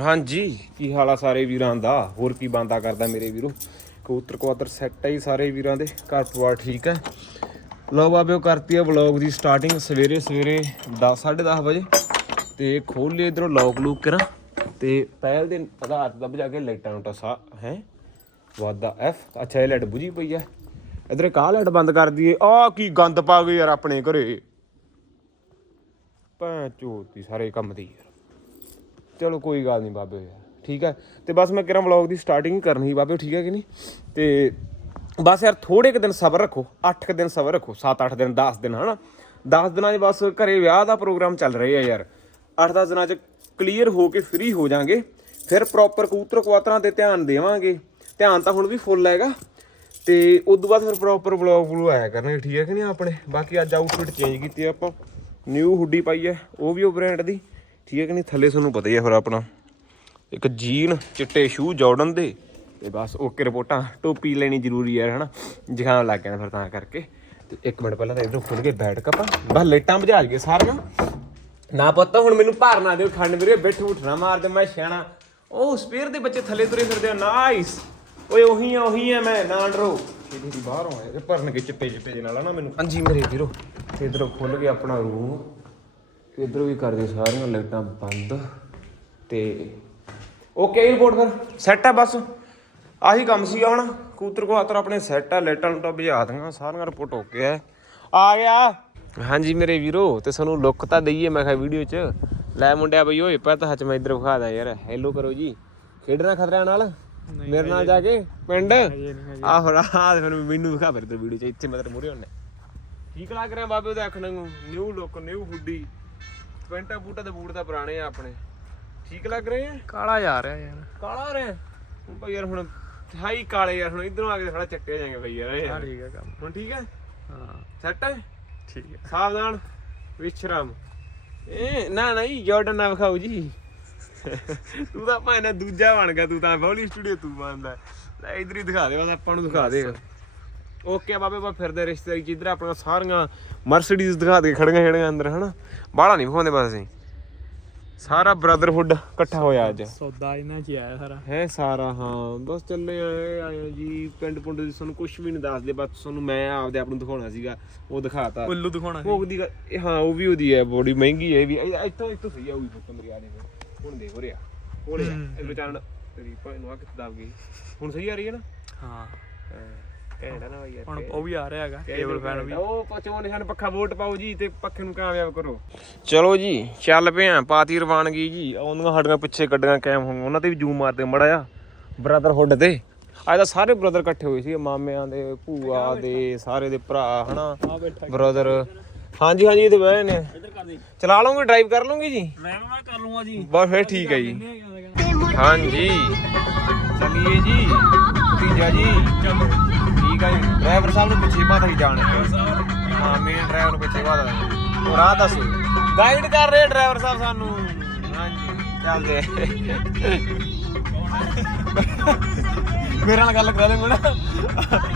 ਹਾਂਜੀ, ਕੀ ਹਾਲ ਆ ਸਾਰੇ ਵੀਰਾਂ ਦਾ? ਹੋਰ ਕੀ ਬੰਦਾ ਕਰਦਾ ਮੇਰੇ ਵੀਰੋ? ਕਬੂਤਰ ਕਵਾਤਰ ਸੈੱਟ ਹੈ ਸਾਰੇ ਵੀਰਾਂ ਦੇ। ਘਰ ਪਰਿਵਾਰ ਠੀਕ ਹੈ ਲੋ ਬਾਬਿਓ, ਕਰਤੀ ਆ ਵਲੌਗ ਦੀ ਸਟਾਰਟਿੰਗ ਸਵੇਰੇ ਸਵੇਰੇ 10 10:30 ਵਜੇ। ਤੇ ਖੋਲ ਲਈ ਇਧਰੋਂ ਲੌਕ ਲੂਕ ਕਰਾਂ। ਤੇ ਪਹਿਲ ਦੇ ਆਧਾਰ ਤੇ ਦੱਬ ਜਾ ਕੇ ਲਾਈਟਾਂ ਨੂੰ ਟਸਾ ਹੈ? ਵਾਦਾ ਐਫ ਅੱਛਾ, ਇਹ ਲਾਈਟ ਬੁਝੀ ਪਈ ਹੈ ਇਧਰ ਕਾਹ ਲਾਈਟ ਬੰਦ ਕਰ ਦਈਏ। ਆ ਕੀ ਗੰਦ ਪਾ ਗਏ ਯਾਰ ਆਪਣੇ ਘਰੇ। ਭੈਂ ਚੋਤੀ ਸਾਰੇ ਕੰਮ ਦੀ ਯਾਰ। ਚਲੋ ਕੋਈ ਗੱਲ ਨਹੀਂ ਬਾਬੇ ਯਾਰ ਠੀਕ ਹੈ? ਤੇ ਬਸ ਮੈਂ ਕਿਹਾ ਵਲੌਗ ਦੀ ਸਟਾਰਟਿੰਗ ਕਰਨੀ ਬਾਬੇ, ਠੀਕ ਹੈ ਕਿ ਨਹੀਂ? ਤੇ ਬਸ ਯਾਰ ਥੋੜੇ ਕੁ ਦਿਨ ਸਬਰ ਰੱਖੋ 8 ਕੁ ਦਿਨ ਸਬਰ ਰੱਖੋ 7-8 ਦਿਨ 10 ਦਿਨ, ਹਨਾ? 10 ਦਿਨਾਂ 'ਚ ਬਸ ਘਰੇ ਵਿਆਹ ਦਾ ਪ੍ਰੋਗਰਾਮ ਚੱਲ ਰਿਹਾ ਯਾਰ। 8-10 ਦਿਨਾਂ 'ਚ ਕਲੀਅਰ ਹੋ ਕੇ ਫ੍ਰੀ ਹੋ ਜਾਾਂਗੇ, ਫਿਰ ਪ੍ਰੋਪਰ ਕਬੂਤਰ ਕਵਾਤਰਾਂ ਤੇ ਧਿਆਨ ਦੇਵਾਂਗੇ। ਧਿਆਨ ਤਾਂ ਹੁਣ ਵੀ ਫੁੱਲ ਹੈਗਾ। ਤੇ ਉਸ ਤੋਂ ਬਾਅਦ ਫਿਰ ਪ੍ਰੋਪਰ ਵਲੌਗ ਵਲੂ ਆਇਆ ਕਰਨਗੇ, ਠੀਕ ਹੈ ਕਿ ਨਹੀਂ ਆਪਣੇ? ਬਾਕੀ ਅੱਜ ਆਊਟਫਿਟ ਚੇਂਜ ਕੀਤੀ ਆਪਾਂ। ਨਿਊ ਹੁੱਡੀ ਪਾਈ ਹੈ, ਉਹ ਵੀ ਉਹ ਬ੍ਰਾਂਡ ਦੀ। ਠੀਕ ਹੈ ਕਿ ਨਹੀਂ? ਥੱਲੇ ਤੁਹਾਨੂੰ ਪਤਾ ਹੀ ਹੈ ਫਿਰ ਆਪਣਾ। ਇੱਕ ਜੀਨ ਚਿੱਟੇ ਸ਼ੂ ਜਾਰਡਨ ਦੇ। ਤੇ ਬਸ ਓਕੇ ਰਿਪੋਰਟਾਂ। ਟੋਪੀ ਲੈਣੀ ਜ਼ਰੂਰੀ ਹੈ ਹਨਾ? ਜ਼ੁਕਾਮ ਲੱਗ ਗਿਆ ਫਿਰ ਤਾਂ ਕਰਕੇ। ਤੇ ਇੱਕ ਮਿੰਟ ਪਹਿਲਾਂ ਤਾਂ ਇਧਰੋਂ ਖੁੱਲ ਕੇ ਬੈਠ ਕਪਾ। ਬਸ ਲਾਈਟਾਂ ਬੁਝਾ ਗਏ ਸਾਰੀਆਂ। ਨਾ ਪੁੱਤ ਹੁਣ ਮੈਨੂੰ ਭਾਰ ਨਾ ਦਿਓ ਠੰਡ ਵੀਰੇ। ਬੈਠ ਉਠਣਾ ਮਾਰ ਦੇ ਮੈਂ ਸਿਆਣਾ। ਉਹ ਸਪੇਅਰ ਦੇ ਬੱਚੇ ਥੱਲੇ ਤੁਰੇ ਫਿਰਦੇ ਆ। ਨਾਈਸ ਓਏ ਉਹੀ ਆ ਉਹੀ ਆ ਮੈਂ ਨਾ ਡਰੋ ਇਹਦੀ ਦੀ ਬਾਹਰੋਂ ਆਏ ਭਰਨ ਕੇ ਚਿੱਟੇ ਚਿੱਟੇ ਜਿਹੇ ਨਾਲ ਨਾ ਮੈਨੂੰ? ਹਾਂਜੀ ਮੇਰੇ ਵੀਰੋ। ਤੇ ਇਧਰੋਂ ਖੁੱਲ ਗਿਆ ਆਪਣਾ ਰੂਮ ਇਧਰੋਂ ਵੀ ਕਰਦੇ ਸਾਰੀਆਂ ਲਾਈਟਾਂ ਬੰਦ ਤੇ ਓਕੇ ਰਿਪੋਰਟ ਫਿਰ। ਸੈੱਟ ਆ ਬਸ। ਆਹੀ ਕੰਮ ਸੀ ਹੁਣ। ਕੂਤਰ ਕੋ ਆਤਰ ਆਪਣੇ ਸੈੱਟ ਆ ਲਾਈਟਾਂ ਨੂੰ ਤਾਂ ਬੁਝਾ ਦੀਆਂ ਸਾਰੀਆਂ ਰਿਪੋਰਟ ਓਕੇ ਆ। ਆ ਗਿਆ। ਹਾਂਜੀ ਮੇਰੇ ਵੀਰੋ ਤੇ ਸਾਨੂੰ ਲੁੱਕ ਤਾਂ ਦਈਏ ਮੈਂ ਕਿਹਾ ਵੀਡੀਓ 'ਚ। ਲੈ ਮੁੰਡਿਆ ਬਈ ਓਏ ਪਤਾ ਹੱਥ ਮੈਂ ਇੱਧਰ ਵਿਖਾ ਦਾਂ ਯਾਰ। ਹੈਲੋ ਕਰੋ ਜੀ। ਖੇਡਣਾ ਖਤਰਿਆਂ ਨਾਲ? ਮੇਰੇ ਨਾਲ ਜਾ ਕੇ? ਪਿੰਡ? ਆਹ ਤੇ ਫਿਰ ਮੈਨੂੰ ਵਿਖਾ ਫਿਰ ਇੱਧਰ ਵੀਡੀਓ 'ਚ। ਇੱਥੇ ਮੈਂ ਤੇਰੇ ਮੂਹਰੇ ਹੁੰਨੇ ਠੀਕ ਲੱਗ ਰਿਹਾ ਬਾਬੇ ਉਹਦੇ ਅੱਖ ਨੂੰ ਨਿਊ ਲੁੱਕ ਨਿਊ ਹੁੱਡੀ ਪੈਂਟਾ ਬੂਟਾ ਤੇ ਬੂਟ ਤਾਂ ਪੁਰਾਣੇ ਆ ਆਪਣੇ। ਠੀਕ ਲੱਗ ਰਹੇ ਆ? ਕਾਲਾ ਜਾ ਰਿਹਾ ਯਾਰ। ਕਾਲਾ ਹੋ ਰਿਹਾ? ਹੁਣ ਭਾਈ ਯਾਰ ਹੁਣ ਹਾਈ ਕਾਲੇ ਯਾਰ ਹੁਣ ਇਧਰੋਂ ਆ ਕੇ ਥੋੜਾ ਚੱਟੇ ਹੋ ਜਾਣਗੇ ਭਾਈ ਯਾਰ ਇਹ। ਯਾਰ। ਠੀਕ ਹੈ ਕੰਮ। ਹੁਣ ਠੀਕ ਹੈ ਹਾਂ। ਸੈੱਟ ਹੈ ਠੀਕ ਹੈ ਸਾਵਧਾਨ ਵਿਸ਼ਰਾਮ। ਇਹ ਨਾ ਨਹੀਂ ਜਾਰਡਨ ਨਾ ਵਿਖਾਓ ਜੀ। ਤੂੰ ਤਾਂ ਭਾਵੇਂ ਨਾ ਦੂਜਾ ਬਣ ਗਿਆ ਤੂੰ ਤਾਂ ਬੌਲੀ ਸਟੂਡੀਓ ਤੂੰ ਮੰਨਦਾ ਲੈ ਇਧਰ ਹੀ ਦਿਖਾ ਦੇ ਬਸ ਆਪਾਂ ਨੂੰ ਦਿਖਾ ਦੇ। ਓਕੇ ਬਾਬੇ ਬਾ ਫਿਰਦੇ ਰਿਸ਼ਤੇਦਾਰੀ ਚ ਇਧਰ ਆਪਣੀਆਂ ਸਾਰੀਆਂ ਮਰਸੀਡੀਜ਼ ਦਿਖਾ ਦੇ ਖੜੀਆਂ ਖੜੀਆਂ ਅੰਦਰ ਹਨਾ? ਬਾਹਲਾ ਨਹੀਂ ਵਿਖਾਉਂਦੇ ਬਸ ਅਸੀਂ। ਸਾਰਾ ਬ੍ਰਦਰਹੁੱਡ ਇਕੱਠਾ ਹੋਇਆ ਅੱਜ। ਸੌਦਾ ਇਹਨਾਂ 'ਚ ਹੀ ਆਇਆ ਸਾਰਾ। ਹੈ ਸਾਰਾ ਹਾਂ। ਬਸ ਚੱਲੇ ਆਏ ਆਏ ਜੀ ਪਿੰਡ ਪੁੰਡ ਦੀ ਤੁਹਾਨੂੰ ਕੁਝ ਵੀ ਨਹੀਂ ਦੱਸਦੇ ਬਸ ਤੁਹਾਨੂੰ ਮੈਂ ਆਪਦੇ ਆਪ ਨੂੰ ਦਿਖਾਉਣਾ ਸੀਗਾ ਉਹ ਦਿਖਾਤਾ। ਉੱਲੂ ਦਿਖਾਉਣਾ ਭੋਗ ਦੀ ਗੱਲ- ਇਹ ਹਾਂ ਉਹ ਵੀ ਉਹਦੀ ਹੈ ਬੋਡੀ ਮਹਿੰਗੀ ਹੈ ਇਹ ਵੀ ਇਹ- ਇੱਥੋਂ ਇੱਥੋਂ ਸਹੀ ਆਊਗੀ ਫੋਟੋ ਮੇਰੀ ਆ ਦੇ ਹੁਣ ਦੇਖ ਹੋ ਰਿਹਾ ਹੋ। ਰਿਹਾ ਇਹਨੂੰ ਚਾਣ ਤੇਰੀ ਭਾਈ ਨੂੰ ਆ ਕਿੱਥੇ ਦਬ ਗਈ ਹੁਣ ਸਹੀ ਆ ਰਹੀ ਹੈ ਨਾ? ਹਾਂ। ਕਹਿਣਾ ਨਾ ਬਈ ਯਾਰ ਹੁਣ ਉਹ ਵੀ ਆ ਰਿਹਾ ਹੈਗਾ ਟੇਬਲ ਫੈਨ ਵੀ। ਉਹ ਪਚੋ ਨਿਸ਼ਾਨ ਪੱਖਾ ਵੋਟ ਪਾਓ ਜੀ ਤੇ ਪੱਖੇ ਨੂੰ ਕਾਮਯਾਬ ਕਰੋ। ਚਲੋ ਜੀ ਚੱਲ ਪਏ ਆ ਪਾਤੀ ਰਵਾਨਗੀ ਜੀ। ਉਹਦੀਆਂ ਸਾਡੀਆਂ ਪਿੱਛੇ ਗੱਡੀਆਂ ਕਾਇਮ ਹੋਣ ਉਹਨਾਂ ਤੇ ਵੀ ਜੂਮ ਮਾਰਦੇ ਮੜਾ ਆ ਬ੍ਰਦਰਹੁੱਡ ਤੇ। ਅੱਜ ਤਾਂ ਸਾਰੇ ਬ੍ਰਦਰ ਇਕੱਠੇ ਹੋਏ ਸੀ ਮਾਮਿਆਂ ਦੇ ਭੂਆ ਦੇ ਸਾਰੇ ਦੇ ਭਰਾ ਹਨਾ ਬ੍ਰਦਰ ਹਾਂਜੀ ਹਾਂਜੀ ਇਹ ਤੇ ਬਹਿ ਨੇ ਚਲਾ ਲਓਗੇ ਡਰਾਈਵ ਕਰ ਲਓਗੇ ਜੀ? ਮੈਂ ਮੈਂ ਕਰ ਲੂੰਗਾ ਜੀ। ਬਸ ਫਿਰ ਠੀਕ ਹੈ ਜੀ। ਹਾਂਜੀ। ਚਲਿਏ ਜੀ। ਭਤੀਜਾ ਜੀ। ਚਲੋ। ਠੀਕ ਹੈ ਜੀ। ਡਰਾਈਵਰ ਸਾਹਿਬ ਨੂੰ ਪਿੱਛੇ ਬਾਤ ਹੀ ਜਾਣ ਹਾਂ ਮੇਨ ਡਰਾਈਵਰ ਨੂੰ ਪਿੱਛੇ ਬਾਤ ਉਹ ਰਾਹ ਦੱਸ। ਗਾਈਡ ਕਰ ਰਹੇ ਡਰਾਈਵਰ ਸਾਹਿਬ ਸਾਨੂੰ। ਹਾਂਜੀ, ਚੱਲਦੇ ਮੇਰੇ ਨਾਲ ਗੱਲ ਕਰਾ ਦੇ ਨਾ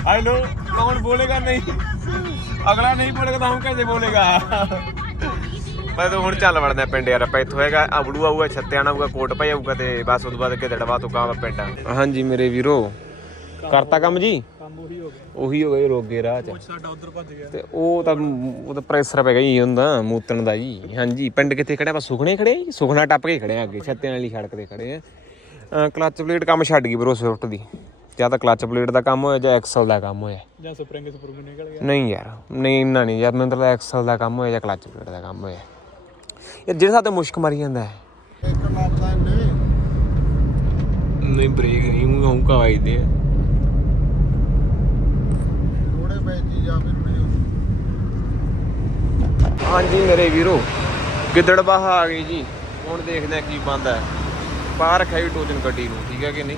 ਆਈ ਨੋ ਕੌਣ ਬੋਲੇਗਾ ਨਹੀਂ। ਅਗਲਾ ਨਹੀਂ ਬੋਲੇਗਾ ਤਾਂ ਹਮ कैसे ਬੋਲੇਗਾ। ਬਸ ਹੁਣ ਚੱਲ ਵੜਦੇ ਪਿੰਡ ਯਾਰ। ਆਪਾਂ ਇੱਥੋਂ ਹੈਗਾ ਅਬੜੂ ਆਊਗਾ ਛੱਤਿਆਣਾ ਆਊਗਾ, ਕੋਟ ਭਾਈ ਆਊਗਾ ਤੇ ਬਸ ਉਦੋਂ ਬਾਅਦ ਅੱਗੇ ਦੜਵਾ ਤੋਂ ਕਾਮ ਪਿੰਡ ਹਾਂਜੀ ਮੇਰੇ ਵੀਰੋ, ਕਰਤਾ ਕੰਮ ਜੀ? ਕੰਮ ਉਹੀ ਹੋ ਗਿਆ। ਉਹੀ ਹੋ ਗਏ ਰੋਗੇ ਰਾਹ ਚ। ਸਾਡਾ ਉਧਰ ਭੱਜ ਗਿਆ। ਤੇ ਉਹ ਤਾਂ ਉਹ ਤਾਂ ਪ੍ਰੈਸ਼ਰ ਪੈ ਗਿਆ ਜੀ ਹੁੰਦਾ ਮੂਤਣ ਦਾ ਜੀ। ਹਾਂਜੀ ਪਿੰਡ ਕਿੱਥੇ ਖੜੇ ਆਪਾਂ ਸੁਖਣੇ ਖੜੇ ਜੀ? ਸੁਖਣਾ ਟੱਪ ਕੇ ਖੜੇ ਆ ਅੱਗੇ ਛੱਤਿਆਂ ਵਾਲੀ ਸੜਕ ਤੇ ਖੜੇ ਆ। ਕਲਚ ਪਲੇਟ ਕੰਮ ਛੱਡ ਗਈ ਬਰੋ ਸਵਿਫਟ ਦੀ। ਜਾਂ ਤਾਂ ਕਲਚ ਪਲੇਟ ਦਾ ਕੰਮ ਹੋਇਆ ਜਾਂ ਐਕਸਲ ਦਾ ਕੰਮ ਹੋਇਆ। ਜਾਂ ਸਪਰਿੰਗ ਸਪਰਿੰਗ ਨਿਕਲ ਗਿਆ। ਨਹੀਂ ਯਾਰ ਨਹੀਂ ਇੰਨਾ ਨਹੀਂ ਯਾਰ ਮੈਨੂੰ ਤਾਂ ਐਕਸਲ ਦਾ ਕੰਮ ਹੋਇਆ ਜਾਂ ਕਲਚ ਪਲੇਟ ਦਾ ਕੰਮ ਹੋਇਆ। ਯਾਰ ਜਿਹੜੇ ਸਾਤੇ ਮੁਸ਼ਕ ਮਾਰੀ ਜਾਂਦਾ ਹੈ। ਨਹੀਂ ਬ੍ਰੇਕ ਨਹੀਂ ਉਹ ਹੌਂਕਾ ਵੱਜਦੇ ਆ ਹਾਂਜੀ ਮੇਰੇ ਵੀਰੋ ਗਿੱਦੜਬਾਹਾ ਆ ਗਈ ਜੀ। ਹੁਣ ਦੇਖਦੇ ਆ ਕੀ ਬੰਦਾ ਪਾ ਰੱਖਿਆ ਵੀ ਟੋਜਨ ਗੱਡੀ ਨੂੰ, ਠੀਕ ਹੈ ਕਿ ਨਹੀਂ?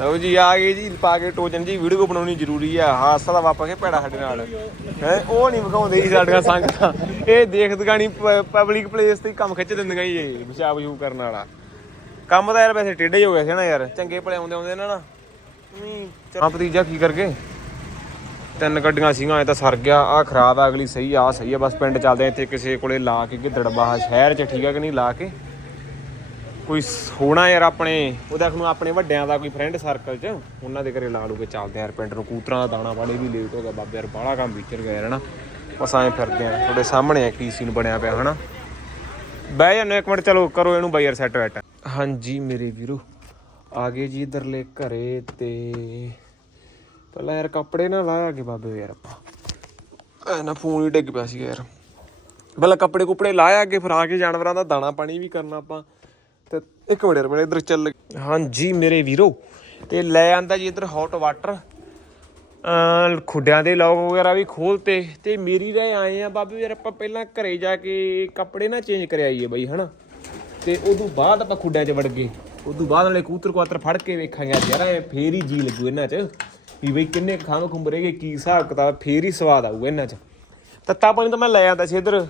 ਆਓ ਜੀ, ਆ ਗਏ ਜੀ, ਪਾ ਕੇ ਟੋਜਨ ਜੀ, ਵੀਡੀਓ ਬਣਾਉਣੀ ਜ਼ਰੂਰੀ ਆ। ਹਾਸਾ ਦਾ ਵਾਪਾ ਕੇ ਭੈੜਾ ਸਾਡੇ ਨਾਲ। ਹੈ, ਉਹ ਨਹੀਂ ਵਿਖਾਉਂਦੇ ਜੀ ਸਾਡੀਆਂ ਸੰਗਤਾਂ। ਇਹ ਦੇਖਦਗਾ ਨਹੀਂ ਪਬਲਿਕ ਪਲੇਸ ਤੇ ਕੰਮ ਖਿੱਚ ਦਿੰਦੀਆਂ ਜੀ ਇਹ, ਪਿਸ਼ਾਬ ਯੂ ਕਰਨ ਵਾਲਾ। ਕੰਮ ਤਾਂ ਯਾਰ ਵੈਸੇ ਟੇਢੇ ਹੋ ਗਏ ਸੀ ਨਾ ਯਾਰ। ਚੰਗੇ ਭਲੇ ਆਉਂਦੇ ਆਉਂਦੇ ਨਾ। ਨਾ ਆ ਭਤੀਜਾ, ਕੀ ਕਰਕੇ ਤਿੰਨ ਗੱਡੀਆਂ ਸੀਗੀਆਂ ਐ ਤਾਂ ਸਰ ਗਿਆ ਆ ਖਰਾਬ ਆ, ਅਗਲੀ ਸਹੀ ਆ ਸਹੀ ਆ, ਬਸ ਪਿੰਡ ਚੱਲਦੇ ਆ ਇੱਥੇ ਕਿਸੇ ਕੋਲੇ ਲਾ ਕੇ ਗਿੱਦੜਬਾਹਾ ਸ਼ਹਿਰ ਚ ਠੀਕ ਆ ਕਿ ਨਹੀਂ ਲਾ ਕੇ। ਕੋਈ ਹੋਣਾ ਯਾਰ ਆਪਣੇ, ਉਹਦਾ ਨੂੰ ਆਪਣੇ ਵੱਡਿਆਂ ਦਾ ਕੋਈ ਫਰੈਂਡ ਸਰਕਲ 'ਚ, ਉਹਨਾਂ ਦੇ ਘਰੇ ਲਾ ਲੂ ਕੇ ਚੱਲਦੇ ਯਾਰ ਪਿੰਡ ਨੂੰ, ਕੂਤਰਾਂ ਦਾ ਦਾਣਾ ਪਾਣੀ ਵੀ ਲੇਟ ਹੋ ਗਿਆ, ਬਾਬੇ ਯਾਰ ਬਾਹਲਾ ਕੰਮ ਵਿਚਰ ਗਿਆ ਹਨਾ ਬਸ ਐਂ ਫਿਰਦੇ ਆ ਤੁਹਾਡੇ ਸਾਹਮਣੇ ਆ ਕੀ ਸੀਨ ਬਣਿਆ ਪਿਆ, ਹਨਾ? ਬਹਿ ਜਾਂਦੇ ਇੱਕ ਮਿੰਟ, ਚਲੋ ਕਰੋ ਇਹਨੂੰ ਬਾਈ ਯਾਰ ਸੈਟ ਵੈਟ ਹਾਂਜੀ ਮੇਰੇ ਵੀਰੋ, ਆ ਗਏ ਜੀ ਇਧਰਲੇ ਘਰੇ ਤੇ ਪਹਿਲਾਂ ਯਾਰ ਕੱਪੜੇ ਨਾ ਲਾਇਆ ਕੇ ਬਾਬੇ ਯਾਰ ਆਪਾਂ। ਐ ਨਾ ਫੋਨ ਹੀ ਡਿੱਗ ਪਿਆ ਸੀ ਯਾਰ। ਪਹਿਲਾਂ ਕੱਪੜੇ ਕੁਪੜੇ ਲਾਇਆ ਅੱਗੇ ਫਿਰ ਆ ਕੇ ਜਾਨਵਰਾਂ ਦਾ ਦਾਣਾ ਪਾਣੀ ਵੀ ਕਰਨਾ ਆਪਾਂ। ਤੇ ਇੱਕ ਮਿੰਟ ਯਾਰ, ਮੇਰੇ ਇਧਰ ਚੱਲ ਹਾਂਜੀ, ਮੇਰੇ ਵੀਰੋ, ਤੇ ਲੈ ਆਂਦਾ ਜੀ ਇਧਰ ਹੌਟ ਵਾਟਰ ਖੁੱਡਿਆਂ ਦੇ ਲੋਕ ਵਗੈਰਾ ਵੀ ਖੋਲਤੇ, ਤੇ ਮੇਰੀ ਰਹਿ ਆਏ ਆ ਬਾਬੇ ਯਾਰ, ਆਪਾਂ ਪਹਿਲਾਂ ਘਰੇ ਜਾ ਕੇ ਕੱਪੜੇ ਨਾ ਚੇਂਜ ਕਰ ਆਈਏ ਬਈ, ਹਨਾ? ਤੇ ਉਦੋਂ ਬਾਅਦ ਆਪਾਂ ਖੁੱਡਿਆਂ 'ਚ ਵੜ ਗਏ। ਉਦੋਂ ਬਾਅਦ ਨਾਲੇ ਕੂਤਰ ਕੁਆਤਰ ਫੜ ਕੇ ਵੇਖਾਂਗੇ ਯਾਰ, ਐਂ ਫੇਰ ਹੀ ਜੀ ਲੱਗੂ ਇਹਨਾਂ 'ਚ। ਵੀ ਬਈ ਕਿੰਨੇ ਕੁ ਖੰਘ ਖੁੰਬਰੇਗੇ ਕੀ ਹਿਸਾਬ ਕਿਤਾਬ, ਫੇਰ ਹੀ ਸਵਾਦ ਆਊਗਾ ਇਹਨਾਂ 'ਚ। ਤੱਤਾ ਪਾਣੀ ਤਾਂ ਮੈਂ ਲੈ ਆਂਦਾ ਸੀ ਇਧਰ।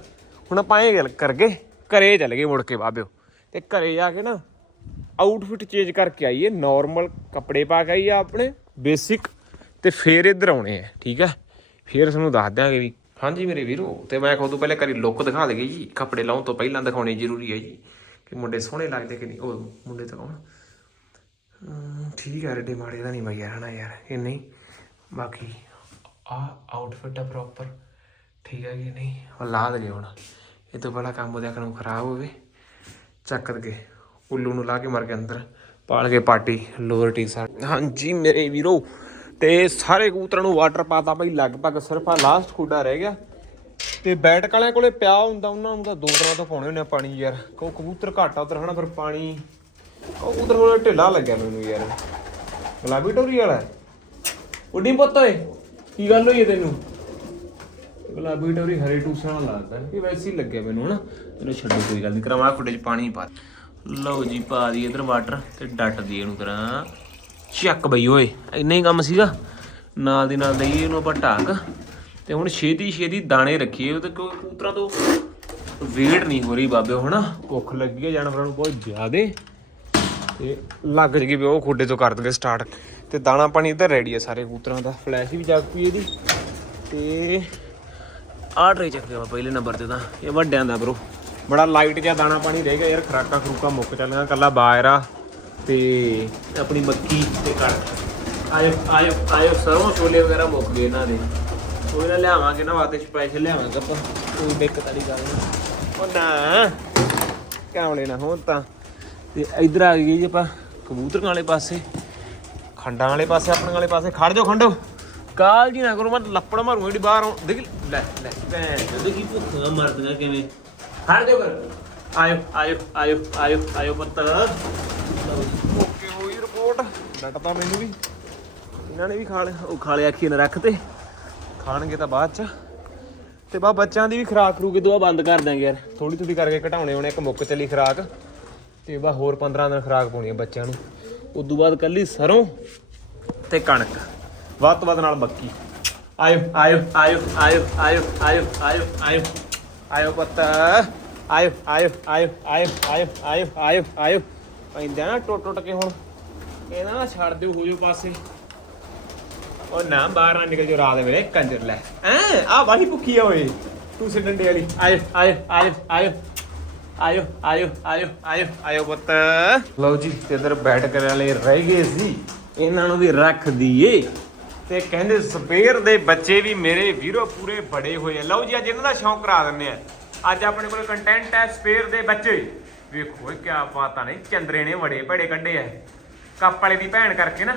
ਹੁਣ ਆਪਾਂ ਇਹ ਗੱਲ ਕਰ ਗਏ, ਘਰੇ ਚੱਲ ਗਏ ਮੁੜ ਕੇ ਬਾਬਿਓ। ਤੇ ਘਰੇ ਜਾ ਕੇ ਨਾ ਆਊਟਫਿਟ ਚੇਂਜ ਕਰਕੇ ਆਈਏ ਨਾਰਮਲ ਕੱਪੜੇ ਪਾ ਕੇ ਆਈਏ ਆਪਣੇ ਬੇਸਿਕ ਤੇ ਫੇਰ ਇੱਧਰ ਆਉਣੇ ਆ, ਠੀਕ ਹੈ ਫੇਰ ਤੁਹਾਨੂੰ ਦੱਸ ਦਿਆਂਗੇ ਵੀ, ਹਾਂਜੀ ਮੇਰੇ ਵੀਰੋ, ਤੇ ਮੈਂ ਖੁਦ ਤੋਂ ਪਹਿਲੇ ਕਰੀ ਲੁੱਕ ਦਿਖਾ ਦੇਗੀ ਜੀ। ਕੱਪੜੇ ਲਾਉਣ ਤੋਂ ਪਹਿਲਾਂ ਦਿਖਾਉਣੇ ਜ਼ਰੂਰੀ ਹੈ ਜੀ, ਕਿ ਮੁੰਡੇ ਸੋਹਣੇ ਲੱਗਦੇ ਕਿ ਨਹੀਂ? ਉਹ ਮੁੰਡੇ ਤਾਂ ਕੌਣ? ਠੀਕ ਹੈ ਰੇਡੇ ਮਾੜੇ ਦਾ ਨਹੀਂ ਬਈ ਯਾਰ, ਹਨਾ ਯਾਰ, ਇਹ ਨਹੀਂ। ਬਾਕੀ ਆ ਆਊਟਫਿਟ ਆ ਪ੍ਰੋਪਰ ਠੀਕ ਹੈ ਕਿ ਨਹੀਂ, ਉਹ ਲਾ ਦੇ ਹੁਣ। ਇਹ ਤੋਂ ਪਹਿਲਾਂ ਕੰਮ ਉਹਦੇ ਨੂੰ ਖਰਾਬ ਹੋਵੇ, ਚੱਕ ਕੇ ਉੱਲੂ ਨੂੰ ਲਾ ਕੇ ਮਰ ਕੇ ਅੰਦਰ, ਪਾਲ ਕੇ ਪਾਟੀ ਲੋਅਰ ਟੀ-ਸ਼ਰਟ। ਹਾਂਜੀ ਮੇਰੇ ਵੀਰੋ, ਤੇ ਸਾਰੇ ਕਬੂਤਰਾਂ ਨੂੰ ਵਾਟਰ ਪਾਤਾ ਬਈ, ਲਗਭਗ ਸਿਰਫ ਆ ਲਾਸਟ ਖੁੱਡਾ ਰਹਿ ਗਿਆ। ਤੇ ਬੈਟਕ ਵਾਲਿਆਂ ਕੋਲੇ ਪਿਆ ਹੁੰਦਾ, ਉਹਨਾਂ ਨੂੰ ਤਾਂ ਦੋ ਤਰ੍ਹਾਂ ਤੋਂ ਪਾਉਣੇ ਹੁੰਦੇ ਆ ਪਾਣੀ ਯਾਰ। ਕੋ ਕਬੂਤਰ ਘੱਟ ਆ ਉਧਰ, ਹਨਾ, ਫਿਰ ਪਾਣੀ ਉਹ ਕਬੂਤਰ ਥੋੜਾ ਢਿੱਲਾ ਲੱਗਿਆ ਮੈਨੂੰ ਯਾਰ। ਗੁਲਾਬੀ ਟੋਰੀ ਵਾਲਾ ਉੱਡੀ ਪੁੱਤ ਓਏ ਕੀ ਗੱਲ ਹੋਈ ਹੈ ਤੈਨੂੰ? ਗੁਲਾਬੀ ਟੋਰੀ ਹਰੇ ਟੂਸਾਂ ਨਾਲ ਲੱਗਦਾ ਇਹ ਵੈਸੇ ਹੀ ਲੱਗਿਆ ਮੈਨੂੰ ਹਨਾ। ਚਲੋ ਛੱਡੋ ਕੋਈ ਗੱਲ ਨਹੀਂ ਕਰਾਂਵਾ ਖੁੱਡੇ 'ਚ ਪਾਣੀ ਪਾ। ਲਓ ਜੀ ਪਾ ਦੀ ਇਧਰ ਵਾਟਰ ਤੇ ਡੱਟ ਦੀ ਇਹਨੂੰ ਕਰਾਂ ਚੱਕ ਬਈ ਓਏ ਇੰਨਾ ਹੀ ਕੰਮ ਸੀਗਾ। ਨਾਲ ਦੀ ਨਾਲ ਦਈਏ ਇਹਨੂੰ ਆਪਾਂ ਢਾਕ। ਤੇ ਹੁਣ ਛੇਤੀ ਛੇਤੀ ਦਾਣੇ ਰੱਖੀਏ ਉਹ ਤੇ ਕਿਉਂਕਿ ਕੂਤਰਾਂ ਤੋਂ ਵੇਟ ਨਹੀਂ ਹੋ ਰਹੀ ਬਾਬੇ ਹਨਾ। ਭੁੱਖ ਲੱਗੀ ਹੈ ਜਾਨਵਰਾਂ ਨੂੰ ਬਹੁਤ ਜ਼ਿਆਦੇ। ਤੇ ਲੱਗ ਜਗੀ ਵੀ ਉਹ ਖੁੱਡੇ ਤੋਂ ਕਰ ਦਗੇ ਸਟਾਰਟ ਤੇ ਦਾਣਾ ਪਾਣੀ ਇੱਧਰ ਰੈਡੀ ਹੈ ਸਾਰੇ ਕਬੂਤਰਾਂ ਦਾ। ਫਲੈਸ਼ ਵੀ ਜਗ ਪਈ ਇਹਦੀ। ਤੇ ਆਹ ਟਰੇ ਚੱਕ ਗਿਆ ਪਹਿਲੇ ਨੰਬਰ ਤੇ ਤਾਂ। ਇਹ ਵੱਡਿਆਂ ਦਾ ਬ్రో ਬੜਾ ਲਾਈਟ ਜਿਹਾ ਦਾਣਾ ਪਾਣੀ ਰਹਿ ਗਿਆ ਯਾਰ, ਖਰਾਕਾ ਖਰੂਕਾ ਮੁੱਕ ਚੱਲੀਆਂ ਕੱਲਾ ਬਾਇਰਾ ਤੇ ਆਪਣੀ ਮੱਕੀ ਤੇ ਕਣਕ। ਆਇਓ ਆਇਓ ਆਇਓ ਸਰੋਂ ਛੋਲੇ ਵਗੈਰਾ ਮੁੱਕ ਗਏ ਇਹਨਾਂ ਦੇ। ਕੋਈ ਨਾ ਲਿਆਵਾਂਗੇ ਨਾ, ਵਾਸਤੇ ਸਪੈਸ਼ਲ ਲਿਆਵਾਂਗੇ ਆਪਾਂ। ਕੋਈ ਦਿੱਕਤ ਵਾਲੀ ਗੱਲ ਨਹੀਂ। ਉਹ ਨਾ, ਕਾਮਲੇ ਨਾ ਹੋਣ ਤਾਂ। ਤੇ ਇਧਰ ਆ ਗਈ ਜੀ ਆਪਾਂ ਕਬੂਤਰਾਂ ਵਾਲੇ ਪਾਸੇ ਖੰਡਾਂ ਵਾਲੇ ਪਾਸੇ ਆਪਣੇ ਵਾਲੇ ਪਾਸੇ। ਖੜ ਜਾਓ ਖੰਡੋ। ਕਾਲ ਜੀ ਨਾ ਕਰੋ ਮੈਂ ਲੱਪੜ ਮਾਰੂ ਜਿਹੜੀ ਬਾਹਰ ਆਉਂ ਦੇਖ ਲੈ ਲੈ ਭੈਣ। ਚੋਦ ਕੀ ਭੁੱਖਾ ਮਰਦਗਾ ਕਿਵੇਂ? ਖੜ ਜਾਓ ਕਰ ਆਇਓ ਆਇਓ ਆਇਓ ਆਇਓ ਆਇਓ ਪੁੱਤ। ਓਕੇ ਹੋਈ ਰਿਪੋਰਟ ਡਟ ਤਾਂ ਮੈਨੂੰ ਵੀ। ਇਹਨਾਂ ਨੇ ਵੀ ਖਾ ਲਿਆ ਉਹ ਖਾ ਲਿਆ ਅੱਖੀ ਨੇ ਰੱਖ ਤੇ। ਖਾਣਗੇ ਤਾਂ ਬਾਅਦ ਚ। ਤੇ ਬਾ ਬੱਚਿਆਂ ਦੀ ਵੀ ਖਰਾਕ ਖਰੂ ਕੇ ਦੁਆ ਬੰਦ ਕਰ ਦਾਂਗੇ ਯਾਰ। ਥੋੜੀ ਥੋੜੀ ਕਰਕੇ ਘਟਾਉਣੇ ਹੋਣੇ ਇੱਕ ਮੁੱਕ ਚੱਲੀ ਖਰਾਕ। ਤੇ ਬਾ ਹੋਰ 15 ਦਿਨ ਖਰਾਕ ਪਾਉਣੀ ਹੈ ਬੱਚਿਆਂ ਨੂੰ ਉਦੋਂ ਬਾਅਦ ਕੱਲੀ ਸਰੋਂ ਤੇ ਕਣਕ ਵੱਧ ਤੋਂ ਵੱਧ ਨਾਲ ਮੱਕੀ ਆਇਓ ਆਇਓ ਆਇਓ ਆਇਓ ਆਇਓ ਆਇਓ ਆਇਓ ਆਇਓ ਆਇਓ ਪੁੱਤ ਆਇਓ ਆਇਓ ਆਇਓ ਆਇਓ ਆਇਓ ਆਇਓ ਆਇਓ ਆਇਓ ਪੈਂਦਾ ਨਾ ਟੁੱਟ ਟੁੱਟ ਕੇ ਹੁਣ ਇਹਨਾਂ ਨਾ ਛੱਡ ਦਿਓ ਹੋ ਜਾਓ ਪਾਸੇ ਉਹ ਨਾ ਬਾਹਰ ਨਾ ਨਿਕਲ ਜੋ ਰਾਤ ਵੇਲੇ ਕੰਜਰ ਲੈ ਐ ਆ ਬਾਹੀ ਭੁੱਖੀ ਆ ਓਏ ਤੂੰ ਸੇ ਡੰਡੇ ਵਾਲੀ ਆਇਓ ਆਇਓ ਆਇਓ ਆਇਓ ਆਇਓ ਆਇਓ ਆਇਓ ਆਇਓ ਆਇਓ ਪੁੱਤ। ਲਓ ਜੀ, ਤੇ ਇਧਰ ਬੈਠ ਕਰਨ ਵਾਲੇ ਰਹਿ ਗਏ ਸੀ। ਇਹਨਾਂ ਨੂੰ ਵੀ ਰੱਖ ਦਈਏ। ਤੇ ਕਹਿੰਦੇ ਸਪੇਅਰ ਦੇ ਬੱਚੇ ਵੀ ਮੇਰੇ ਵੀਰੋ ਪੂਰੇ ਬੜੇ ਹੋਏ ਆ। ਲਓ ਜੀ, ਅੱਜ ਇਹਨਾਂ ਦਾ ਸ਼ੌਂਕ ਕਰਾ ਦਿੰਦੇ ਆ। ਅੱਜ ਆਪਣੇ ਕੋਲ ਕੰਟੈਂਟ ਹੈ ਸਪੇਅਰ ਦੇ ਬੱਚੇ। ਵੇਖੋ ਇਹ ਕਿਆ ਬਾਤਾਂ ਨੇ। ਚੰਦਰੇ ਨੇ ਬੜੇ ਬੜੇ ਕੱਢੇ ਆ। ਕੱਪ ਵਾਲੇ ਦੀ ਭੈਣ ਕਰਕੇ ਨਾ,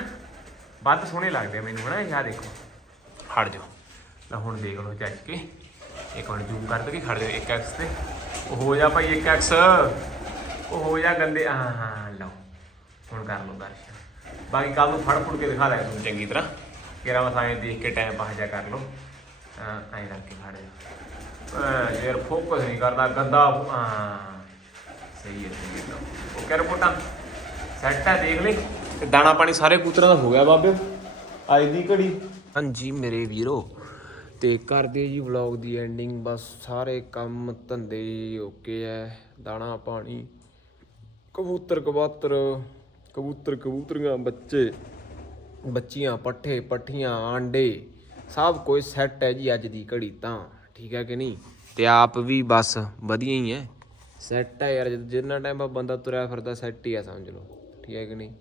ਵੱਧ ਸੋਹਣੇ ਲੱਗਦੇ ਆ ਮੈਨੂੰ, ਹਨਾ? ਇਹ ਦੇਖੋ। ਹਟ ਜਾਓ। ਲੈ ਹੁਣ ਦੇਖ ਲਓ ਚੱਜ ਕੇ। ਇੱਕ ਮਿੰਟ ਜ਼ੂਮ ਕਰ ਦੇ ਕੇ ਖੜ ਜਾਓ 1x ਤੇ। ਉਹ ਹੋ ਜਾ ਭਾਈ 1x ਉਹ ਹੋ ਜਾ ਗੰਦੇ ਹਾਂ ਹਾਂ ਲਓ। ਹੁਣ ਕਰ ਲਓ ਦਰਸ਼ਨ। ਬਾਕੀ ਕੱਲ ਨੂੰ ਫੜ ਫੁੜ ਕੇ ਦਿਖਾ ਦਿਆ ਤੁਹਾਨੂੰ ਚੰਗੀ ਤਰ੍ਹਾਂ। ਕਿਰਾ ਮਸਾਂ ਦੇਖ ਕੇ ਟਾਈਮ ਪਾਸ ਜਾ ਕਰ ਲਓ। ਹਾਂ ਐਂ ਕਰਕੇ ਖੜ ਜਾ ਯਾਰ ਫੋਕਸ ਨਹੀਂ ਕਰਦਾ ਗੰਦਾ ਹਾਂ ਸਹੀ ਹੈ ਸਹੀ ਹੈ ਉਹ ਕਰ ਰਿਪੋਰਟਾਂ। ਸੈੱਟ ਹੈ ਦੇਖ ਲੈ ਤੇ ਦਾਣਾ ਪਾਣੀ ਸਾਰੇ ਕੂਤਰਾਂ ਦਾ ਹੋ ਗਿਆ ਬਾਬੇ। ਅੱਜ ਦੀ ਘੜੀ। ਹਾਂਜੀ ਮੇਰੇ ਵੀਰੋ। ਤੇ ਕਰਦੇ ਜੀ ਵਲੌਗ ਦੀ ਐਂਡਿੰਗ ਬਸ ਸਾਰੇ ਕੰਮ ਧੰਦੇ ਓਕੇ ਐ, ਦਾਣਾ, ਪਾਣੀ, ਕਬੂਤਰ, ਕਬਾਤਰ, ਕਬੂਤਰ, ਕਬੂਤਰੀਆਂ, ਬੱਚੇ, ਬੱਚੀਆਂ, ਪੱਠੇ, ਪੱਠੀਆਂ, ਆਂਡੇ, ਸਭ ਕੁਝ ਸੈੱਟ ਹੈ ਜੀ ਅੱਜ ਦੀ ਘੜੀ ਤਾਂ, ਠੀਕ ਹੈ ਕਿ ਨਹੀਂ? ਤੇ ਆਪ ਵੀ ਬਸ ਵਧੀਆ ਹੀ ਹੈ ਸੈੱਟ ਹੈ ਯਾਰ ਜਿੰਨਾ ਟਾਈਮ ਬੰਦਾ ਤੁਰਿਆ ਫਿਰਦਾ ਸੈੱਟ ਹੀ ਆ ਸਮਝ ਲਓ, ਠੀਕ ਹੈ ਕਿ ਨਹੀਂ?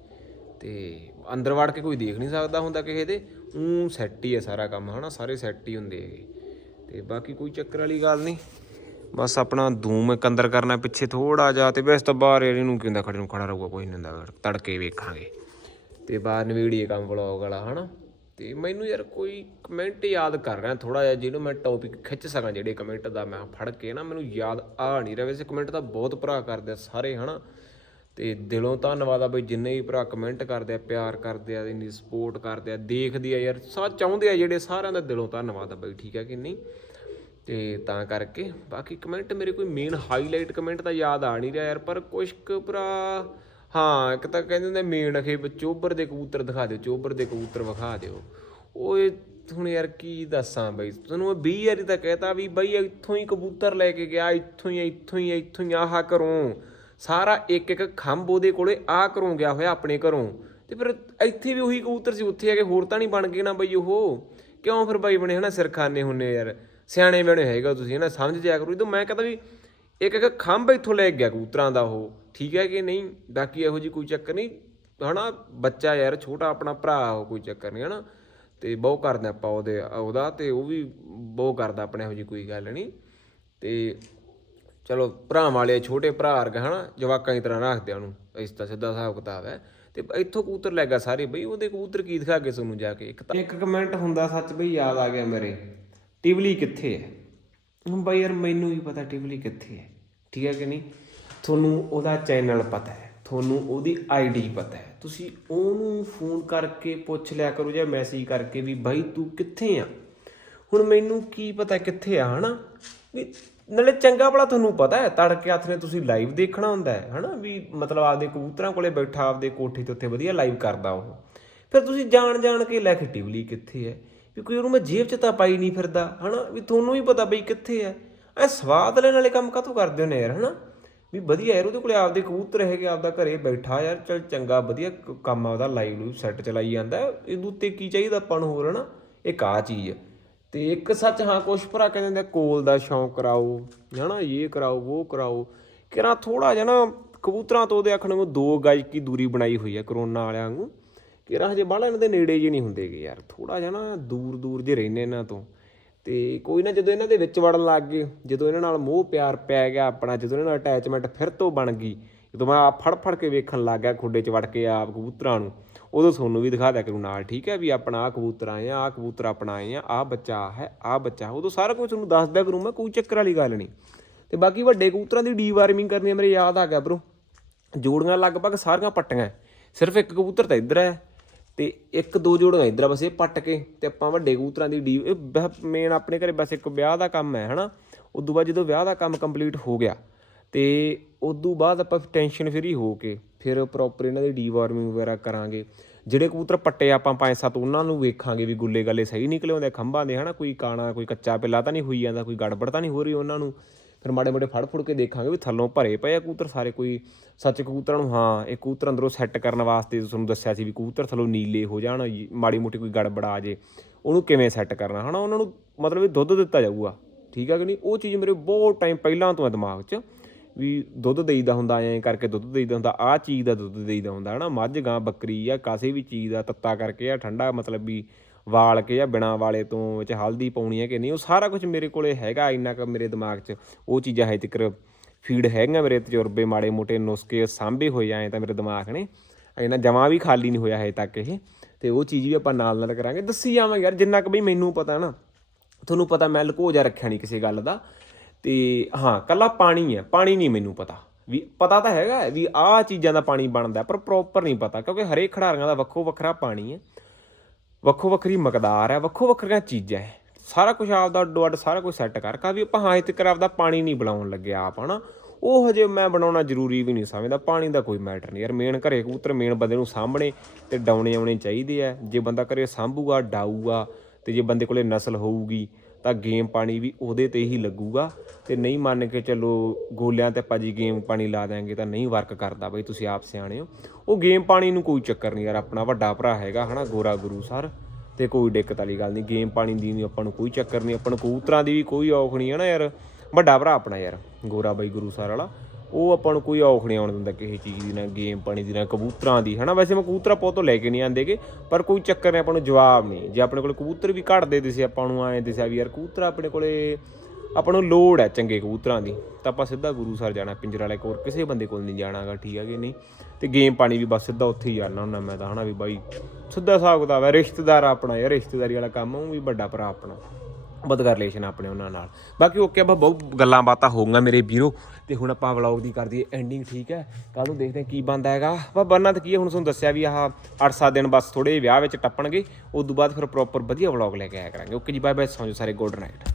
ਤੇ ਅੰਦਰ ਵੜ ਕੇ ਕੋਈ ਦੇਖ ਨਹੀਂ ਸਕਦਾ ਹੁੰਦਾ ਕਿਸੇ ਦੇ। ਉਹ ਸੈੱਟ ਹੀ ਹੈ ਸਾਰਾ ਕੰਮ, ਹਨਾ, ਸਾਰੇ ਸੈੱਟ ਹੀ ਹੁੰਦੇ ਹੈਗੇ। ਤੇ ਬਾਕੀ ਕੋਈ ਚੱਕਰ ਵਾਲੀ ਗੱਲ ਨਹੀਂ। ਬਸ ਆਪਣਾ ਧੂਮ ਇੱਕ ਅੰਦਰ ਕਰਨਾ ਪਿੱਛੇ ਥੋੜਾ ਜਿਹਾ, ਤੇ ਵੈਸੇ ਤਾਂ ਬਾਹਰ ਯਾਰ ਇਹਨੂੰ ਕਿੰਦਾ ਖੜੇ ਨੂੰ ਖੜਾ ਰਹੂਗਾ, ਕੋਈ ਨਹੀਂ ਹੁੰਦਾ ਤੜਕੇ ਵੇਖਾਂਗੇ। ਤੇ ਬਾਹਰ ਨਵੀੜੀਏ ਕੰਮ ਵਲੌਗ ਵਾਲਾ, ਹਨਾ। ਤੇ ਮੈਨੂੰ ਯਾਰ ਕੋਈ ਕਮੈਂਟ ਯਾਦ ਕਰ ਰਿਹਾ ਥੋੜਾ ਜਿਹਾ ਜਿਹਨੂੰ ਮੈਂ ਟੌਪਿਕ ਖਿੱਚ ਸਕਾਂ, ਜਿਹੜੇ ਕਮੈਂਟ ਦਾ ਮੈਂ ਫੜ ਕੇ ਨਾ, ਮੈਨੂੰ ਯਾਦ ਆ ਨਹੀਂ ਰਿਹਾ। ਵੈਸੇ ਕਮੈਂਟ ਤਾਂ ਬਹੁਤ ਭਰਾ ਕਰਦੇ ਆ ਸਾਰੇ, ਹਨਾ। ਤੇ ਦਿਲੋਂ ਧੰਨਵਾਦ ਆ ਬਈ ਜਿੰਨੇ ਵੀ ਭਰਾ ਕਮੈਂਟ ਕਰਦੇ ਆ, ਪਿਆਰ ਕਰਦੇ ਆ, ਇੰਨੀ ਸਪੋਰਟ ਕਰਦੇ ਆ, ਦੇਖਦੇ ਆ ਯਾਰ, ਸਾ, ਚਾਹੁੰਦੇ ਆ ਜਿਹੜੇ ਸਾਰਿਆਂ ਦਾ ਦਿਲੋਂ ਧੰਨਵਾਦ ਆ ਬਈ, ਠੀਕ ਹੈ ਕਿ ਨਹੀਂ? ਤੇ ਤਾਂ ਕਰਕੇ, ਬਾਕੀ ਕਮੈਂਟ ਮੇਰੇ ਕੋਈ ਮੇਨ ਹਾਈਲਾਈਟ ਕਮੈਂਟ ਤਾਂ ਯਾਦ ਆ ਨਹੀਂ ਰਿਹਾ ਯਾਰ, ਪਰ ਕੁਛ ਕੁ ਭਰਾ, ਹਾਂ, ਇੱਕ ਤਾਂ ਕਹਿੰਦੇ ਨੇ ਮੇਨ ਅਖੇ ਚੋਬਰ ਦੇ ਕਬੂਤਰ ਦਿਖਾ ਦਿਓ, ਚੋਬਰ ਦੇ ਕਬੂਤਰ ਵਿਖਾ ਦਿਓ। ਓਏ ਹੁਣ ਯਾਰ ਕੀ ਦੱਸਾਂ ਬਈ ਤੁਹਾਨੂੰ ਮੈਂ 20 ਵਾਰੀ ਤਾਂ ਕਹਿਤਾ ਵੀ ਬਈ ਇੱਥੋਂ ਹੀ ਕਬੂਤਰ ਲੈ ਕੇ ਗਿਆ, ਇੱਥੋਂ ਹੀ ਇੱਥੋਂ ਹੀ ਇੱਥੋਂ ਹੀ, ਆਹ ਕਰੂੰ। ਸਾਰਾ ਇੱਕ ਇੱਕ ਖੰਭ ਉਹਦੇ ਕੋਲੇ ਆਹ ਘਰੋਂ ਗਿਆ ਹੋਇਆ ਆਪਣੇ ਘਰੋਂ। ਤੇ ਫਿਰ ਇੱਥੇ ਵੀ ਉਹੀ ਕਬੂਤਰ ਸੀ, ਉੱਥੇ ਆ ਕੇ ਹੋਰ ਤਾਂ ਨਹੀਂ ਬਣ ਗਏ ਨਾ ਬਈ ਉਹ। ਕਿਉਂ ਫਿਰ ਬਾਈ ਬਣੇ ਹਨਾ ਸਿਰਖਾਨੇ ਹੁੰਨੇ ਯਾਰ, ਸਿਆਣੇ ਬਣੇ ਹੈਗਾ ਤੁਸੀਂ ਹਨਾ, ਸਮਝ ਜਾਇਆ ਕਰੋ। ਜਦੋਂ ਮੈਂ ਕਹਿੰਦਾ ਵੀ ਇੱਕ ਇੱਕ ਖੰਭ ਇੱਥੋਂ ਲੈ ਕੇ ਗਿਆ ਕਬੂਤਰਾਂ ਦਾ ਉਹ, ਠੀਕ ਹੈ ਕਿ ਨਹੀਂ? ਬਾਕੀ ਇਹੋ ਜੀ ਕੋਈ ਚੱਕਰ ਨਹੀਂ। ਹਨਾ, ਬੱਚਾ ਯਾਰ, ਛੋਟਾ ਆਪਣਾ ਭਰਾ, ਉਹ ਕੋਈ ਚੱਕਰ ਨਹੀਂ, ਹਨਾ। ਤੇ ਬਹੁ ਕਰਦੇ ਆਪਾਂ ਉਹਦੇ, ਉਹਦਾ ਤੇ ਉਹ ਵੀ ਬਹੁ ਕਰਦਾ ਆਪਣੇ, ਇਹੋ ਜੀ ਕੋਈ ਗੱਲ ਨਹੀਂ। ਤੇ ਚਲੋ ਭਰਾਵਾਂ ਵਾਲੇ, ਛੋਟੇ ਭਰਾ ਵਰਗਾ, ਹਨਾ, ਜਵਾਕਾਂ ਦੀ ਤਰ੍ਹਾਂ ਰੱਖਦੇ ਆ ਉਹਨੂੰ। ਇਸ ਤਾਂ ਸਿੱਧਾ ਹਿਸਾਬ ਕਿਤਾਬ ਹੈ। ਤੇ ਇੱਥੋਂ ਕਬੂਤਰ ਲੈ ਗਿਆ ਸਾਰੇ ਬਈ, ਉਹਦੇ ਕਬੂਤਰ ਕੀ ਦਿਖਾ ਕੇ ਤੁਹਾਨੂੰ ਜਾ ਕੇ? ਇੱਕ ਤਾਂ ਇੱਕ ਕਮੈਂਟ ਹੁੰਦਾ ਸੱਚ ਬਈ, ਯਾਦ ਆ ਗਿਆ ਮੇਰੇ। ਟਿਵਲੀ ਕਿੱਥੇ ਹੈ? ਹੁਣ ਬਈ ਯਾਰ, ਮੈਨੂੰ ਵੀ ਪਤਾ ਟਿਵਲੀ ਕਿੱਥੇ ਹੈ। ਠੀਕ ਹੈ ਕਿ ਨਹੀਂ? ਤੁਹਾਨੂੰ ਉਹਦਾ ਚੈਨਲ ਪਤਾ ਹੈ। ਤੁਹਾਨੂੰ ਉਹਦੀ ਆਈਡੀ ਪਤਾ ਹੈ। ਤੁਸੀਂ ਉਹਨੂੰ ਫੋਨ ਕਰਕੇ ਪੁੱਛ ਲਿਆ ਕਰੋ ਜਾਂ ਮੈਸੇਜ ਕਰਕੇ ਵੀ ਬਾਈ ਤੂੰ ਕਿੱਥੇ ਆ? ਹੁਣ ਮੈਨੂੰ ਕੀ ਪਤਾ ਕਿੱਥੇ ਆ, ਹਨਾ? ਵੀ ਨਾਲੇ ਚੰਗਾ ਭਲਾ ਤੁਹਾਨੂੰ ਪਤਾ ਹੈ, ਤੜਕੇ ਹੱਥ ਨੇ ਤੁਸੀਂ ਲਾਈਵ ਦੇਖਣਾ ਹੁੰਦਾ ਹੈ, ਹਨਾ? ਵੀ ਮਤਲਬ ਆਪਦੇ ਕਬੂਤਰਾਂ ਕੋਲੇ ਬੈਠਾ, ਆਪਦੇ ਕੋਠੇ ਤੇ ਉੱਥੇ ਵਧੀਆ ਲਾਈਵ ਕਰਦਾ ਉਹ। ਫਿਰ ਤੁਸੀਂ ਜਾਣ ਜਾਣ ਕੇ ਲੈ ਕੇ ਟਿਵਲੀ ਕਿੱਥੇ ਹੈ? ਵੀ ਕੋਈ ਉਹਨੂੰ ਮੈਂ ਜੇਬ 'ਚ ਤਾਂ ਪਾਈ ਨਹੀਂ ਫਿਰਦਾ, ਹਨਾ? ਵੀ ਤੁਹਾਨੂੰ ਵੀ ਪਤਾ ਬਈ ਕਿੱਥੇ ਹੈ। ਐ ਸਵਾਦ ਲੈਣ ਵਾਲੇ ਕੰਮ ਕਾਹਤੋਂ ਕਰਦੇ ਹੋ ਨੇ ਯਾਰ, ਹਨਾ? ਵੀ ਵਧੀਆ ਯਾਰ, ਉਹਦੇ ਕੋਲੇ ਆਪਦੇ ਕਬੂਤਰ ਹੈਗੇ, ਆਪਦਾ ਘਰੇ ਬੈਠਾ ਯਾਰ, ਚਲ ਚੰਗਾ, ਵਧੀਆ ਕੰਮ ਆ ਉਹਦਾ ਲਾਈਵ ਲੂਵ ਸੈੱਟ ਚਲਾਈ ਜਾਂਦਾ। ਇਹਦੇ ਉੱਤੇ ਕੀ ਚਾਹੀਦਾ ਆਪਾਂ ਨੂੰ ਹੋਰ, ਹਨਾ? ਇੱਕ ਆ ਚੀਜ਼ ਹੈ। ਤੇ ਇੱਕ ਸੱਚ ਹਾਂ ਕੁਛ ਭਰਾ ਕਹਿੰਦੇ ਹੁੰਦੇ ਆ, ਕੋਲ ਦਾ ਸ਼ੌਂਕ ਕਰਾਓ ਹਨਾ ਇਹ ਕਰਾਓ ਉਹ ਕਰਾਓ। ਕਿਰਾ ਥੋੜਾ ਜਿਹਾ ਨਾ ਕਬੂਤਰਾਂ ਤੋਂ ਉਹਦੇ ਆਖਣ ਨੂੰ ਦੋ ਗਜ ਕੀ ਦੂਰੀ ਬਣਾਈ ਹੋਈ ਹੈ ਕਰੋਨਾ ਵਾਲਿਆਂ ਵਾਂਗੂ। ਕਿਰਾ ਹਜੇ ਬਾਹਲਾ ਇਹਨਾਂ ਦੇ ਨੇੜੇ ਜੇ ਨਹੀਂ ਹੁੰਦੇਗੇ ਯਾਰ ਥੋੜਾ ਜਿਹਾ ਨਾ ਦੂਰ ਦੂਰ ਜੇ ਰਹਿੰਦੇ ਇਹਨਾਂ ਤੋਂ। ਤੇ ਕੋਈ ਨਾ ਜਦੋਂ ਇਹਨਾਂ ਦੇ ਵਿੱਚ ਵੜਨ ਲੱਗ ਗਏ ਜਦੋਂ ਇਹਨਾਂ ਨਾਲ ਮੋਹ ਪਿਆਰ ਪੈ ਗਿਆ ਆਪਣਾ ਜਦੋਂ ਇਹਨਾਂ ਨਾਲ ਅਟੈਚਮੈਂਟ ਫਿਰ ਤੋਂ ਬਣ ਗਈ ਜਦੋਂ ਮੈਂ ਆਪ ਫੜ ਫੜ ਕੇ ਵੇਖਣ ਲੱਗ ਗਿਆ ਖੁੱਡੇ 'ਚ ਵੜ ਕੇ ਆਪ ਕਬੂਤਰਾਂ ਨੂੰ ਉਦੋਂ ਤੁਹਾਨੂੰ ਵੀ ਦਿਖਾ ਦਿਆ ਕਰੂ ਨਾਲ, ਠੀਕ ਹੈ ਵੀ ਆਪਣਾ ਆ ਕਬੂਤਰ ਆਏ ਆ ਆ ਕਬੂਤਰ ਆਪਣਾ ਆਏ ਆ ਆ ਬੱਚਾ ਆਹ ਹੈ ਆ ਬੱਚਾ ਉਦੋਂ ਸਾਰਾ ਕੁਝ ਤੁਹਾਨੂੰ ਦੱਸ ਦਿਆ ਕਰੂੰ ਮੈਂ, ਕੋਈ ਚੱਕਰ ਵਾਲੀ ਗੱਲ ਨਹੀਂ। ਤੇ ਬਾਕੀ ਵੱਡੇ ਕਬੂਤਰਾਂ ਦੀ ਡੀਵਾਰਮਿੰਗ ਕਰਨੀ ਮੇਰੇ ਯਾਦ ਆ ਗਿਆ ਬ్రో ਜੋੜੀਆਂ ਲਗਭਗ ਸਾਰੀਆਂ ਪੱਟੀਆਂ ਸਿਰਫ ਇੱਕ ਕਬੂਤਰ ਤਾਂ ਇੱਧਰ ਹੈ ਤੇ ਇੱਕ ਦੋ ਜੋੜੀਆਂ ਇੱਧਰ ਬਸ ਇਹ ਪੱਟ ਕੇ ਤੇ ਆਪਾਂ ਵੱਡੇ ਕਬੂਤਰਾਂ ਦੀ ਡੀ ਇਹ ਮੇਨ ਆਪਣੇ ਘਰੇ ਬਸ ਇੱਕ ਵਿਆਹ ਦਾ ਕੰਮ ਹੈ, ਹਨਾ? ਉਦੋਂ ਬਾਅਦ ਜਦੋਂ ਵਿਆਹ ਦਾ ਕੰਮ ਕੰਪਲੀਟ ਹੋ ਗਿਆ ਤੇ ਉਦੋਂ ਬਾਅਦ ਆਪਾਂ ਟੈਨਸ਼ਨ ਫਰੀ ਹੋ ਕੇ ਫਿਰ ਪ੍ਰੋਪਰ ਇਹਨਾਂ ਦੀ ਡੀਵਾਰਮਿੰਗ ਵਗੈਰਾ ਕਰਾਂਗੇ। ਜਿਹੜੇ ਕਬੂਤਰ ਪੱਟੇ ਆਪਾਂ ਪੰਜ ਸੱਤ ਉਹਨਾਂ ਨੂੰ ਵੇਖਾਂਗੇ ਵੀ ਗੁੱਲੇ ਗੱਲੇ ਸਹੀ ਨਿਕਲੇ ਹੁੰਦੇ ਖੰਭਾਂ ਦੇ, ਹਨਾ, ਕੋਈ ਕਾਣਾ, ਕੋਈ ਕੱਚਾ ਪਿੱਲਾ ਤਾਂ ਨਹੀਂ ਹੋਈ ਜਾਂਦਾ, ਕੋਈ ਗੜਬੜ ਤਾਂ ਨਹੀਂ ਹੋ ਰਹੀ ਉਹਨਾਂ ਨੂੰ। ਫਿਰ ਮਾੜੇ ਮਾੜੇ ਫੜ ਫੁੜ ਕੇ ਦੇਖਾਂਗੇ ਵੀ ਥੱਲੋਂ ਭਰੇ ਪਏ ਆ ਕਬੂਤਰ ਸਾਰੇ, ਕੋਈ ਸੱਚ ਕਬੂਤਰਾਂ ਨੂੰ, ਹਾਂ, ਇਹ ਕਬੂਤਰ ਅੰਦਰੋਂ ਸੈੱਟ ਕਰਨ ਵਾਸਤੇ ਤੁਹਾਨੂੰ ਦੱਸਿਆ ਸੀ ਵੀ ਕਬੂਤਰ ਥੱਲੋਂ ਨੀਲੇ ਹੋ ਜਾਣ ਮਾੜੀ ਮੋਟੀ ਕੋਈ ਗੜਬੜ ਆ ਜੇ, ਉਹਨੂੰ ਕਿਵੇਂ ਸੈੱਟ ਕਰਨਾ, ਹਨਾ, ਉਹਨਾਂ ਨੂੰ ਮਤਲਬ ਵੀ ਦੁੱਧ ਦਿੱਤਾ ਜਾਊਗਾ, ਠੀਕ ਆ ਕਿ ਨਹੀਂ? ਉਹ ਚੀਜ਼ ਮੇਰੇ ਬਹੁਤ ਟਾਈਮ ਪਹਿਲਾਂ ਤੋਂ ਹੈ ਦਿਮਾਗ 'ਚ। ਵੀ ਦੁੱਧ ਦੇਈਦਾ ਹੁੰਦਾ, ਐਂ ਕਰਕੇ ਦੁੱਧ ਦੇਈਦਾ ਹੁੰਦਾ, ਆਹ ਚੀਜ਼ ਦਾ ਦੁੱਧ ਦੇਈਦਾ ਹੁੰਦਾ, ਹਨਾ? ਮੱਝ, ਗਾਂ, ਬੱਕਰੀ ਆ ਕਾਸੇ ਵੀ ਚੀਜ਼ ਦਾ ਤੱਤਾ ਕਰਕੇ ਆ ਠੰਡਾ ਮਤਲਬ ਵੀ ਵਾਲ ਕੇ ਜਾਂ ਬਿਨਾ ਵਾਲੇ ਤੋਂ ਵਿੱਚ ਹਲਦੀ ਪਾਉਣੀ ਹੈ ਕਿ ਨਹੀਂ, ਉਹ ਸਾਰਾ ਕੁਝ ਮੇਰੇ ਕੋਲੇ ਹੈਗਾ, ਇੰਨਾ ਕੁ ਮੇਰੇ ਦਿਮਾਗ 'ਚ ਉਹ ਚੀਜ਼ਾਂ ਹੈ ਤੱਕਰ ਫੀਡ ਹੈਗੀਆਂ ਮੇਰੇ ਤਜਰਬੇ ਮਾੜੇ ਮੋਟੇ ਨੁਸਖੇ ਸਾਂਭੇ ਹੋਏ ਆਏ ਤਾਂ ਮੇਰੇ ਦਿਮਾਗ ਨੇ ਇਹਨਾਂ ਜਮਾ ਵੀ ਖਾਲੀ ਨਹੀਂ ਹੋਇਆ ਹੈ ਤੱਕ ਇਹ, ਤੇ ਉਹ ਚੀਜ਼ ਵੀ ਆਪਾਂ ਨਾਲ ਨਾਲ ਕਰਾਂਗੇ। ਦੱਸੀ ਜਾਵਾਂਗੇ ਯਾਰ, ਜਿੰਨਾ ਕੁ ਬਈ ਮੈਨੂੰ ਪਤਾ ਨਾ ਤੁਹਾਨੂੰ ਪਤਾ ਮੈਂ ਲੁਕੋ ਜਾ ਰੱਖਿਆ ਨਹੀਂ ਕਿਸੇ ਗੱਲ ਦਾ ਤੇ ਹਾਂ, ਕੱਲਾ ਪਾਣੀ ਹੈ, ਪਾਣੀ ਨਹੀਂ ਮੈਨੂੰ ਪਤਾ। ਵੀ ਪਤਾ ਤਾਂ ਹੈਗਾ ਵੀ ਆਹ ਚੀਜ਼ਾਂ ਦਾ ਪਾਣੀ ਬਣਦਾ, ਪਰ ਪ੍ਰੋਪਰ ਨਹੀਂ ਪਤਾ, ਕਿਉਂਕਿ ਹਰੇਕ ਖਿਡਾਰੀਆਂ ਦਾ ਵੱਖੋ ਵੱਖਰਾ ਪਾਣੀ ਹੈ। ਵੱਖੋ ਵੱਖਰੀ ਮਕਦਾਰ ਹੈ, ਵੱਖੋ ਵੱਖਰੀਆਂ ਚੀਜ਼ਾਂ ਹੈ। ਸਾਰਾ ਕੁਝ ਆਪਦਾ ਅੱਡੋ ਅੱਡ ਸਾਰਾ ਕੁਝ ਸੈੱਟ ਕਰਕੇ ਵੀ ਆਪਾਂ ਹਾਂ ਇੱਥੇ ਕਰ ਆਪਦਾ ਪਾਣੀ ਨਹੀਂ ਬੁਲਾਉਣ ਲੱਗੇ ਆਪ, ਹਨਾ? ਉਹ ਹਜੇ ਮੈਂ ਬਣਾਉਣਾ ਜ਼ਰੂਰੀ ਵੀ ਨਹੀਂ ਸਮਝਦਾ, ਪਾਣੀ ਦਾ ਕੋਈ ਮੈਟਰ ਨਹੀਂ। ਯਾਰ ਮੇਨ ਘਰੇ ਕਬੂਤਰ ਮੇਨ ਬੰਦੇ ਨੂੰ ਸਾਹਮਣੇ ਤੇ ਡਾਉਣੇ ਆਉਣੇ ਚਾਹੀਦੇ ਆ। ਜੇ ਬੰਦਾ ਘਰੇ ਸਾਂਭੂਗਾ, ਡਾਊਗਾ, ਤੇ ਜੇ ਬੰਦੇ ਕੋਲੇ ਨਸਲ ਹੋਊਗੀ ਤਾਂ ਗੇਮ ਪਾਣੀ ਵੀ ਉਹਦੇ ਤੇ ਹੀ ਲੱਗੂਗਾ। ਤੇ ਨਹੀਂ ਮੰਨ ਕੇ ਚੱਲੋ ਗੋਲਿਆਂ ਤੇ ਭਾਜੀ ਗੇਮ ਪਾਣੀ ਲਾ ਦਿਆਂਗੇ ਤਾਂ ਨਹੀਂ ਵਰਕ ਕਰਦਾ ਬਈ, ਤੁਸੀਂ ਆਪ ਸਿਆਣੇ ਹੋ। ਉਹ ਗੇਮ ਪਾਣੀ ਨੂੰ ਕੋਈ ਚੱਕਰ ਨਹੀਂ ਯਾਰ, ਆਪਣਾ ਵੱਡਾ ਭਰਾ ਹੈਗਾ, ਹਨਾ, ਗੋਰਾ ਗੁਰੂ ਸਰ। ਤੇ ਕੋਈ ਦਿੱਕਤ ਵਾਲੀ ਗੱਲ ਨਹੀਂ ਗੇਮ ਪਾਣੀ ਦੀ ਨਹੀਂ ਆਪਾਂ ਨੂੰ ਕੋਈ ਚੱਕਰ ਨਹੀਂ, ਆਪਾਂ ਨੂੰ ਕਬੂਤਰਾਂ ਦੀ ਵੀ ਕੋਈ ਔਖ ਨਹੀਂ ਹੈ ਨਾ ਯਾਰ। ਵੱਡਾ ਭਰਾ ਆਪਣਾ ਯਾਰ, ਗੋਰਾ ਬਾਈ ਗੁਰੂ ਸਰ ਵਾਲਾ। ਉਹ ਆਪਾਂ ਨੂੰ ਕੋਈ ਔਖ ਨਹੀਂ ਆਉਣ ਦਿੰਦਾ ਕਿਸੇ ਚੀਜ਼ ਦੀ, ਨਾ ਗੇਮ ਪਾਣੀ ਦੀ, ਨਾ ਕਬੂਤਰਾਂ ਦੀ, ਹਨਾ? ਵੈਸੇ ਮੈਂ ਕਬੂਤਰਾਂ ਪੋ ਤੋਂ ਲੈ ਕੇ ਨਹੀਂ ਆਂਦੇਗੇ ਪਰ ਕੋਈ ਚੱਕਰ ਨਹੀਂ, ਆਪਾਂ ਨੂੰ ਜਵਾਬ ਨਹੀਂ। ਜੇ ਆਪਣੇ ਕੋਲ ਕਬੂਤਰ ਵੀ ਘਟਦੇ ਦਿਸੇ ਆਪਾਂ ਨੂੰ ਆਏ ਦਿਸਿਆ ਵੀ ਯਾਰ ਕਬੂਤਰ ਆਪਣੇ ਕੋਲੇ, ਆਪਾਂ ਨੂੰ ਲੋੜ ਹੈ ਚੰਗੇ ਕਬੂਤਰਾਂ ਦੀ। ਤਾਂ ਆਪਾਂ ਸਿੱਧਾ ਗੁਰੂ ਸਰ ਜਾਣਾ, ਪਿੰਜਰਾ ਵਾਲੇ ਕੋਲ, ਕਿਸੇ ਬੰਦੇ ਕੋਲ ਨਹੀਂ ਜਾਣਾਗਾ, ਠੀਕ ਹੈ ਕਿ ਨਹੀਂ? ਤੇ ਗੇਮ ਪਾਣੀ ਵੀ ਬਸ ਸਿੱਧਾ ਉੱਥੇ ਹੀ ਜਾਣਾ ਹੁੰਦਾ ਮੈਂ ਤਾਂ, ਹਨਾ ਵੀ ਬਾਈ, ਸਿੱਧਾ ਹਿਸਾਬ ਕਿਤਾਬ ਹੈ, ਰਿਸ਼ਤੇਦਾਰ ਆਪਣਾ ਯਾਰ, ਰਿਸ਼ਤੇਦਾਰੀ ਵਾਲਾ ਕੰਮ ਉਹ ਵੀ ਵੱਡਾ ਭਰਾ ਆਪਣਾ। ਵਧੀਆ ਰਿਲੇਸ਼ਨ ਆਪਣੇ ਉਹਨਾਂ ਨਾਲ। ਬਾਕੀ ਓਕੇ ਆਪਾਂ ਬਹੁਤ ਗੱਲਾਂ ਬਾਤਾਂ ਹੋਊਗਾ ਮੇਰੇ ਵੀਰੋ, ਤੇ ਹੁਣ ਆਪਾਂ ਵਲੌਗ ਦੀ ਕਰ ਦਈਏ ਐਂਡਿੰਗ ਠੀਕ ਹੈ? ਕੱਲ ਨੂੰ ਦੇਖਦੇ ਹਾਂ ਕੀ ਬਣਦਾ ਹੈਗਾ। ਵਾ ਬੰਨਾ ਤਾਂ ਕੀ ਹੈ, ਹੁਣ ਤੁਹਾਨੂੰ ਦੱਸਿਆ ਵੀ ਆਹ 8-7 ਦਿਨ ਬਸ ਥੋੜੇ ਵਿਆਹ ਵਿੱਚ ਟੱਪਣਗੇ ਉਸ ਤੋਂ ਬਾਅਦ ਫਿਰ ਪ੍ਰੋਪਰ ਵਧੀਆ ਵਲੌਗ ਲੈ ਕੇ ਆਇਆ ਕਰਾਂਗੇ। ਓਕੇ ਜੀ ਬਾਏ ਬਾਏ ਸੌਂ ਜਾਓ ਸਾਰੇ ਗੁੱਡ ਨਾਈਟ